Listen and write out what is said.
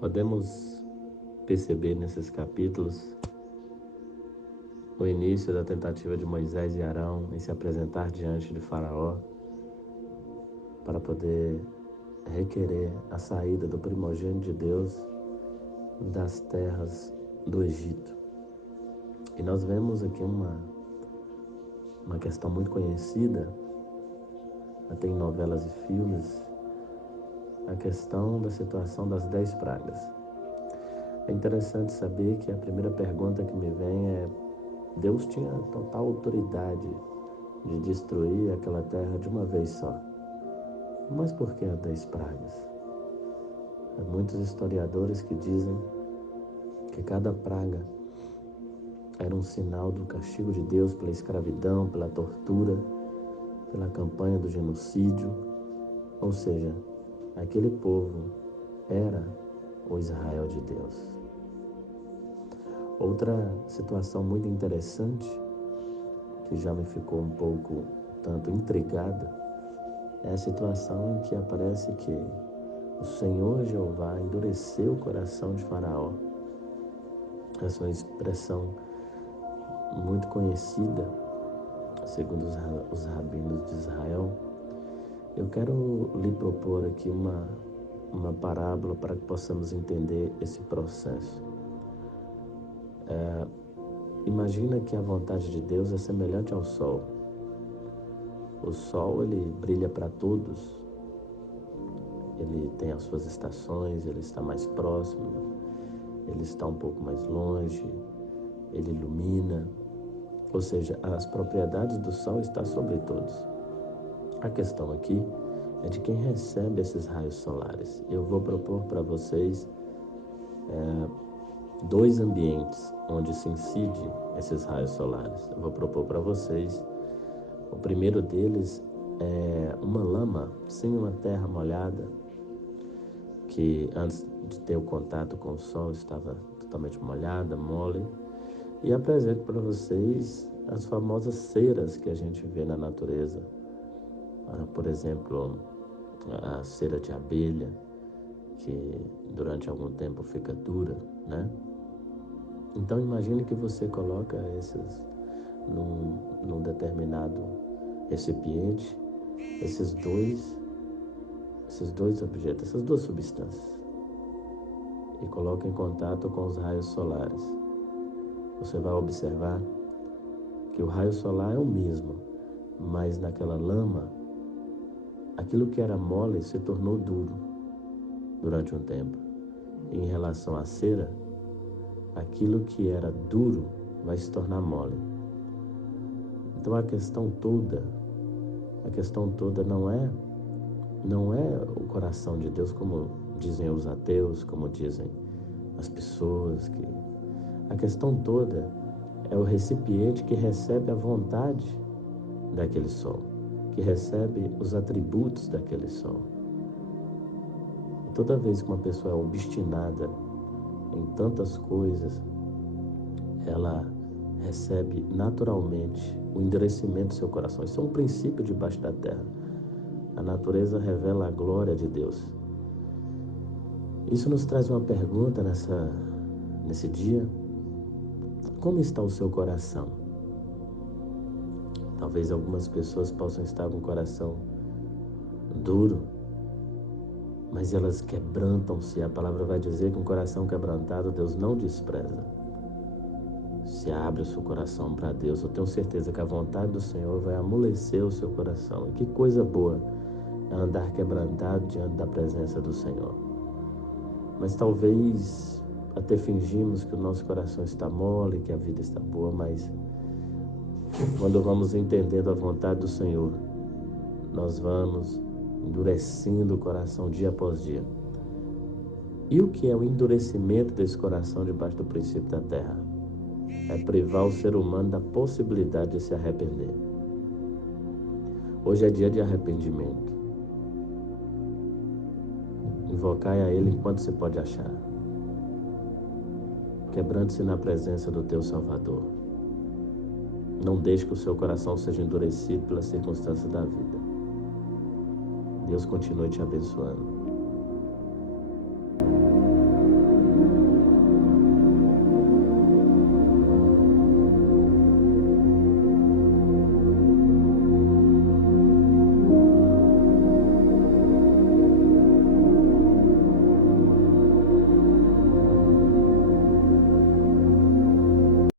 Podemos perceber nesses capítulos o início da tentativa de Moisés e Arão em se apresentar diante de Faraó para poder requerer a saída do primogênito de Deus das terras do Egito. E nós vemos aqui uma questão muito conhecida, até em novelas e filmes, a questão da situação das 10 pragas. É interessante saber que a primeira pergunta que me vem é: Deus tinha total autoridade de destruir aquela terra de uma vez só. Mas por que as 10 pragas? Há muitos historiadores que dizem que cada praga era um sinal do castigo de Deus pela escravidão, pela tortura, pela campanha do genocídio. Ou seja, aquele povo era o Israel de Deus. Outra situação muito interessante, que já me ficou um pouco tanto intrigada, é a situação em que aparece que o Senhor Jeová endureceu o coração de Faraó. Essa é uma expressão muito conhecida, segundo os rabinos de Israel. Eu quero lhe propor aqui uma parábola para que possamos entender esse processo. Imagina que a vontade de Deus é semelhante ao sol. O sol, ele brilha para todos. Ele tem as suas estações, ele está mais próximo, ele está um pouco mais longe, ele ilumina. Ou seja, as propriedades do sol estão sobre todos. A questão aqui é de quem recebe esses raios solares. Eu vou propor para vocês dois ambientes onde se incide esses raios solares. Eu vou propor para vocês, o primeiro deles é uma lama sem uma terra molhada, que antes de ter o contato com o sol estava totalmente molhada, mole. E apresento para vocês as famosas ceras que a gente vê na natureza. Por exemplo, a cera de abelha, que durante algum tempo fica dura, né? Então imagine que você coloca esses num determinado recipiente, esses dois objetos, essas duas substâncias, e coloca em contato com os raios solares. Você vai observar que o raio solar é o mesmo, mas naquela lama, aquilo que era mole se tornou duro durante um tempo. Em relação à cera, aquilo que era duro vai se tornar mole. Então a questão toda não é o coração de Deus, como dizem os ateus, como dizem as pessoas. A questão toda é o recipiente que recebe a vontade daquele sol, que recebe os atributos daquele sol. E toda vez que uma pessoa é obstinada em tantas coisas, ela recebe naturalmente o endurecimento do seu coração. Isso é um princípio debaixo da terra. A natureza revela a glória de Deus. Isso nos traz uma pergunta nesse dia: como está o seu coração? Talvez algumas pessoas possam estar com o coração duro, mas elas quebrantam-se. A palavra vai dizer que um coração quebrantado Deus não despreza. Se abre o seu coração para Deus, eu tenho certeza que a vontade do Senhor vai amolecer o seu coração. E que coisa boa é andar quebrantado diante da presença do Senhor. Mas talvez até fingimos que o nosso coração está mole, que a vida está boa, mas quando vamos entendendo a vontade do Senhor, nós vamos endurecendo o coração dia após dia. E o que é o endurecimento desse coração debaixo do princípio da terra? É privar o ser humano da possibilidade de se arrepender. Hoje é dia de arrependimento. Invocai a Ele enquanto se pode achar. Quebrante-se na presença do teu Salvador. Não deixe que o seu coração seja endurecido pelas circunstâncias da vida. Deus continue te abençoando.